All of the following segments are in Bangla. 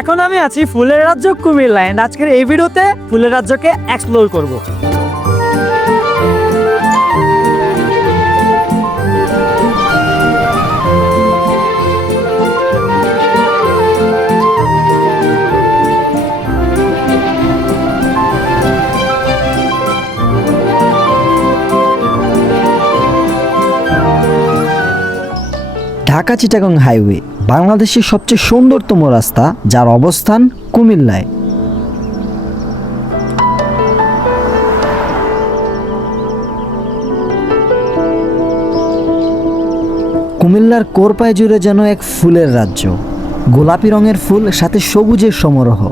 এখন আমি আছি ফুলের রাজ্য কুমিল্লা and আজকের এই ভিডিওতে ফুলের রাজ্যকে এক্সপ্লোর করব। ঢাকা চিটাগং হাইওয়ে বাংলাদেশের সবচেয়ে সুন্দরতম রাস্তা, যার অবস্থান কুমিল্লায়। কুমিল্লার কোরপায় জুড়ে যেন এক ফুলের রাজ্য। গোলাপি রঙের ফুল, সাথে সবুজের সমারোহ।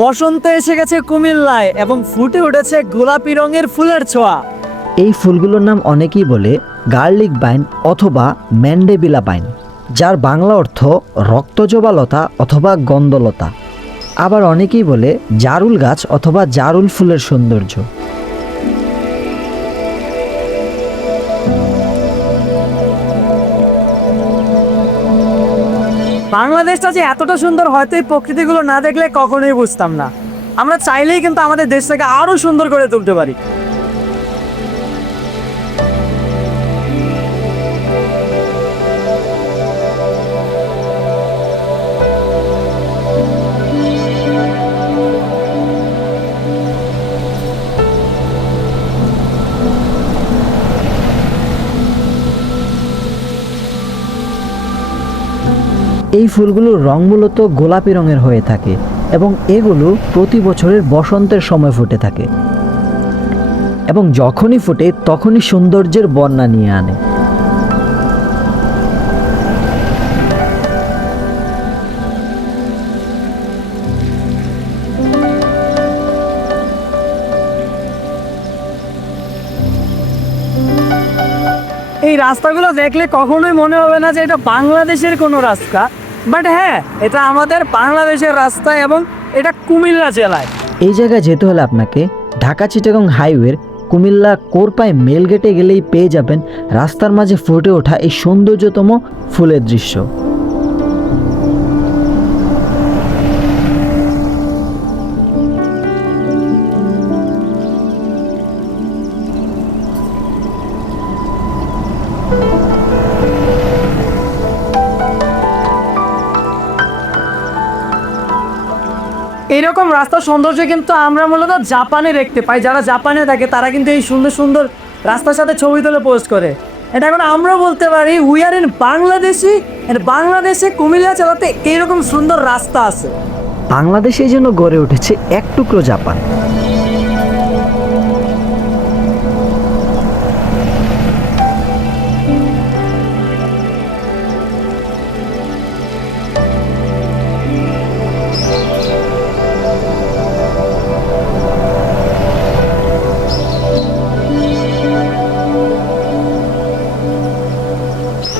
বসন্ত এসে গেছে কুমিল্লায় এবং ফুটে উঠেছে গোলাপি রঙের ফুলের ছোঁয়া। এই ফুলগুলোর নাম অনেকেই বলে গার্লিক বাইন অথবা ম্যান্ডেবিলা বাইন, যার বাংলা অর্থ রক্তজবালতা অথবা গন্ধলতা। আবার অনেকেই বলে জারুল গাছ অথবা জারুল ফুলের সৌন্দর্য। বাংলাদেশটা যে এতটা সুন্দর হয়তো এই প্রকৃতিগুলো না দেখলে কখনোই বুঝতাম না। আমরা চাইলেই কিন্তু আমাদের দেশটাকে আরও সুন্দর করে তুলতে পারি। এই ফুলগুলোর রং মূলত গোলাপি রঙের হয়ে থাকে এবং এগুলো প্রতি বছরের বসন্তের সময় ফুটে থাকে। এবং যখনই ফুটে, তখনই সৌন্দর্যের বন্যা নিয়ে আনে। এই রাস্তাগুলো দেখলে কখনোই মনে হবে না যে এটা বাংলাদেশের কোনো রাস্তা। বাট হ্যাঁ এটা আমাদের বাংলাদেশের রাস্তা এবং এটা কুমিল্লা জেলায়। এই জায়গায় যেতে হলে আপনাকে ঢাকা চিটাগং হাইওয়ের কুমিল্লা কোরপায় মেলগেটে গেলেই পেয়ে যাবেন রাস্তার মাঝে ফুটে ওঠা এই সৌন্দর্যতম ফুলের দৃশ্য। এইরকম রাস্তার সৌন্দর্য কিন্তু আমরা মূলত জাপানে দেখতে পাই। যারা জাপানে থাকে, তারা কিন্তু এই সুন্দর সুন্দর রাস্তার সাথে ছবি তুলে পোস্ট করে। এটা এখন আমরা বলতে পারি উই আর ইন বাংলাদেশি বাংলাদেশে কুমিল্লা চালাতে এইরকম সুন্দর রাস্তা আছে। বাংলাদেশে জন্য গড়ে উঠেছে এক টুকরো জাপান।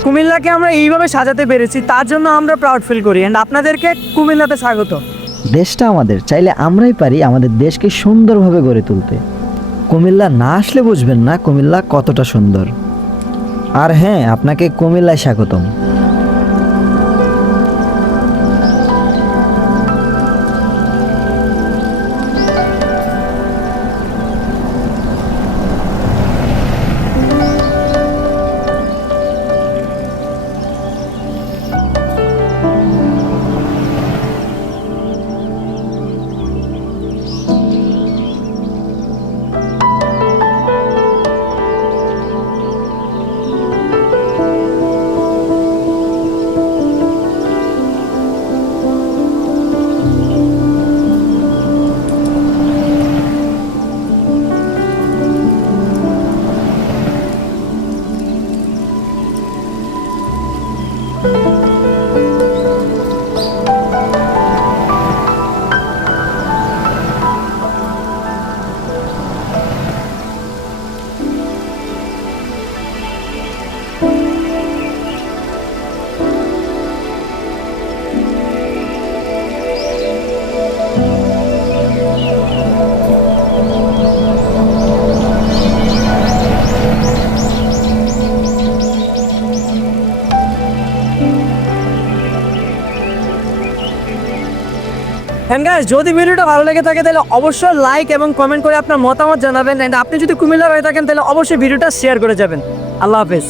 কুমিল্লাকে আমরা এইভাবে সাজাতে পেরেছি, তার জন্য আমরা প্রাউড ফিল করি। এন্ড আপনাদেরকে কুমিল্লাতে স্বাগত। দেশটা আমাদের, চাইলে আমরাই পারি আমাদের দেশকে সুন্দরভাবে গড়ে তুলতে। কুমিল্লা না আসলে বুঝবেন না কুমিল্লা কতটা সুন্দর। আর হ্যাঁ আপনাকে কুমিল্লায় স্বাগতম। And গাইস যদি ভিডিওটা ভালো লেগে থাকে, তাহলে অবশ্যই লাইক এবং কমেন্ট করে আপনার মতামত জানাবেন। অ্যান্ড আপনি যদি কুমিল্লা হয়ে থাকেন, তাহলে অবশ্যই ভিডিওটা শেয়ার করে যাবেন। আল্লাহ হাফেজ।